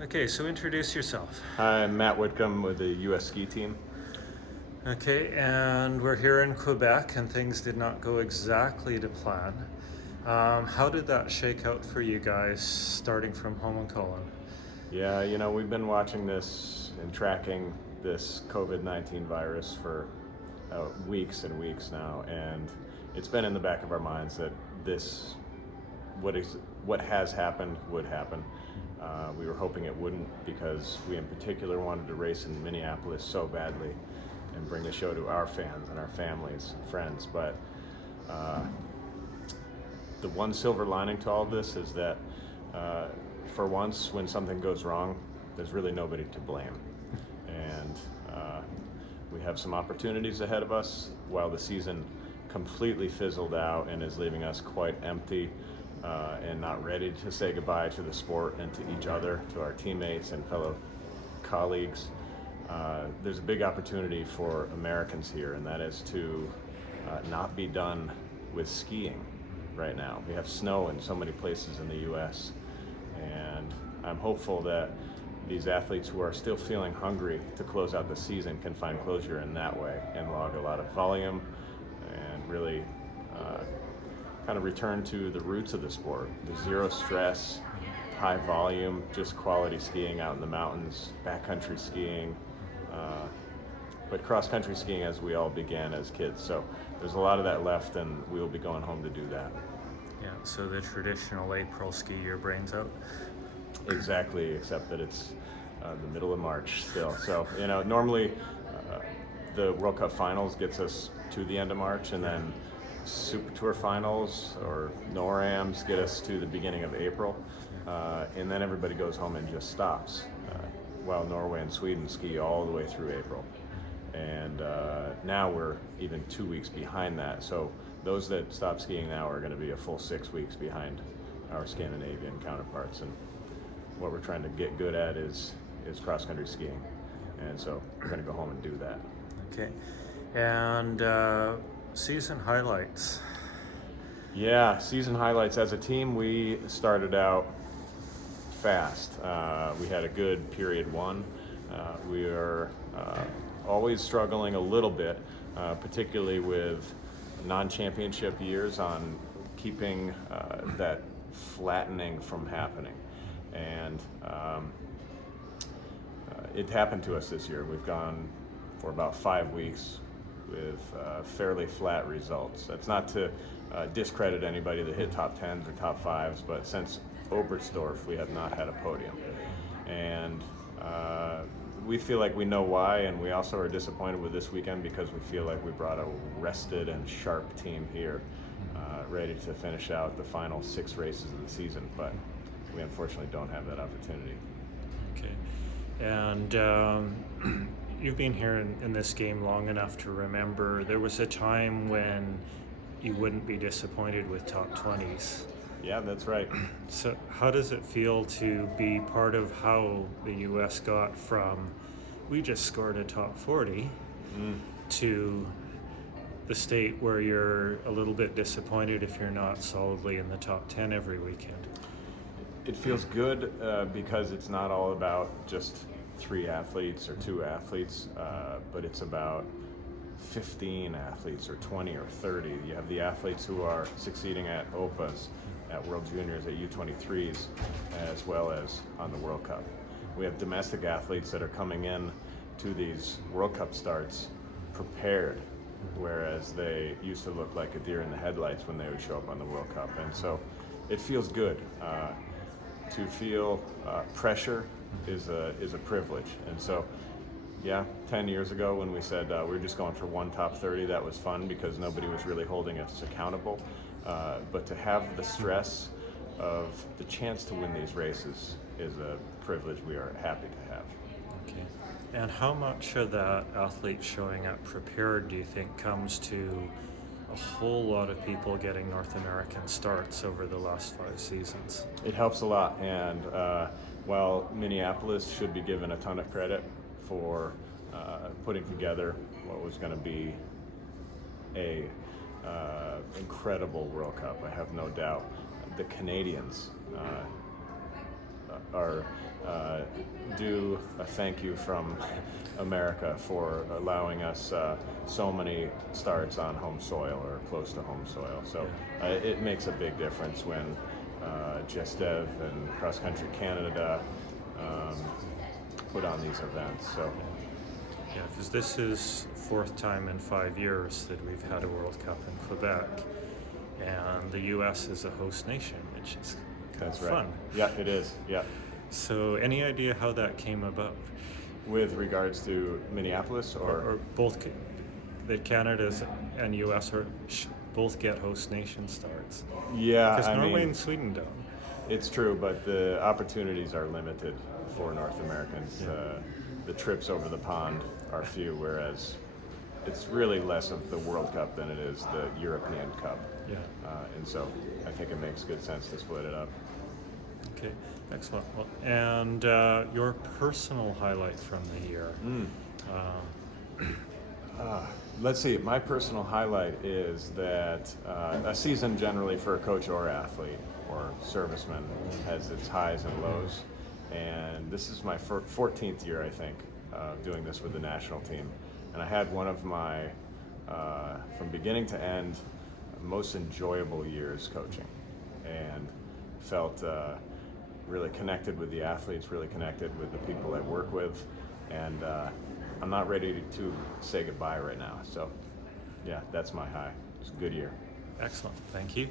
Okay, so introduce yourself. Hi, I'm Matt Whitcomb with the U.S. ski team. Okay, and we're here in Quebec, and things did not go exactly to plan. How did that shake out for you guys starting from home in Cullen? Yeah, we've been watching this and tracking this COVID-19 virus for weeks and weeks now, and it's been in the back of our minds that this, what has happened would happen. We were hoping it wouldn't because we in particular wanted to race in Minneapolis so badly and bring the show to our fans and our families and friends. But the one silver lining to all of this is that for once, when something goes wrong, there's really nobody to blame. And we have some opportunities ahead of us while the season completely fizzled out and is leaving us quite empty and not ready to say goodbye to the sport and to each other, to our teammates and fellow colleagues. There's a big opportunity for Americans here, and that is to not be done with skiing right now. We have snow in so many places in the U.S., and I'm hopeful that these athletes who are still feeling hungry to close out the season can find closure in that way and log a lot of volume and really kind of return to the roots of the sport, the zero stress, high volume, just quality skiing out in the mountains, backcountry skiing, but cross-country skiing as we all began as kids. So there's a lot of that left, and we will be going home to do that. Yeah, so the traditional April ski your brains out. Exactly, except that it's the middle of March still. So, normally the World Cup finals gets us to the end of March, and then Super Tour finals or NORAMs get us to the beginning of April. And then everybody goes home and just stops, while Norway and Sweden ski all the way through April. And now we're even 2 weeks behind that. So those that stop skiing now are going to be a full 6 weeks behind our Scandinavian counterparts. And what we're trying to get good at is cross-country skiing. And so we're going to go home and do that. Okay, and season highlights. Yeah, season highlights. As a team, we started out fast. We had a good period one. We are always struggling a little bit, particularly with non-championship years, on keeping that flattening from happening. And it happened to us this year. We've gone for about 5 weeks with fairly flat results. That's not to discredit anybody that hit top 10s or top 5s, but since Oberstdorf, we have not had a podium. And we feel like we know why, and we also are disappointed with this weekend because we feel like we brought a rested and sharp team here, ready to finish out the final 6 races of the season, but we unfortunately don't have that opportunity. Okay, and you've been here in this game long enough to remember there was a time when you wouldn't be disappointed with top 20s. Yeah, that's right. So how does it feel to be part of how the U.S. got from we just scored a top 40 to the state where you're a little bit disappointed if you're not solidly in the top 10 every weekend? It feels good because it's not all about just 3 athletes or 2 athletes, but it's about 15 athletes or 20 or 30. You have the athletes who are succeeding at OPAs, at World Juniors, at U23s, as well as on the World Cup. We have domestic athletes that are coming in to these World Cup starts prepared, whereas they used to look like a deer in the headlights when they would show up on the World Cup. And so it feels good. To feel pressure is a privilege. And so, yeah, 10 years ago when we said we were just going for one top 30, that was fun because nobody was really holding us accountable. But to have the stress of the chance to win these races is a privilege we are happy to have. Okay. And how much of that athlete showing up prepared do you think comes to a whole lot of people getting North American starts over the last 5 seasons? It helps a lot, and while Minneapolis should be given a ton of credit for putting together what was going to be a incredible World Cup, I have no doubt. The Canadians are due a thank you from America for allowing us so many starts on home soil or close to home soil. So it makes a big difference when Gestev and Cross Country Canada put on these events. So Yeah, because this is fourth time in 5 years that we've had a World Cup in Quebec, and the U.S. is a host nation, which is kind of fun. Yeah, it is. Yeah. So, any idea how that came about? With regards to Minneapolis, Or both, that Canada and U.S. both get host nation starts? yeah, Because I Norway mean, and Sweden don't. it's true, but the opportunities are limited for North Americans. The trips over the pond are few, whereas it's really less of the World Cup than it is the European Cup. Yeah. And so I think it makes good sense to split it up. Okay, excellent. Well, and your personal highlight from the year? Let's see. My personal highlight is that a season generally for a coach or athlete or serviceman has its highs and lows. And this is my 14th year, I think, doing this with the national team. And I had one of my, from beginning to end, most enjoyable years coaching. And felt really connected with the athletes, really connected with the people I work with. And I'm not ready to say goodbye right now. So, yeah, that's my high. It's a good year. Excellent. Thank you.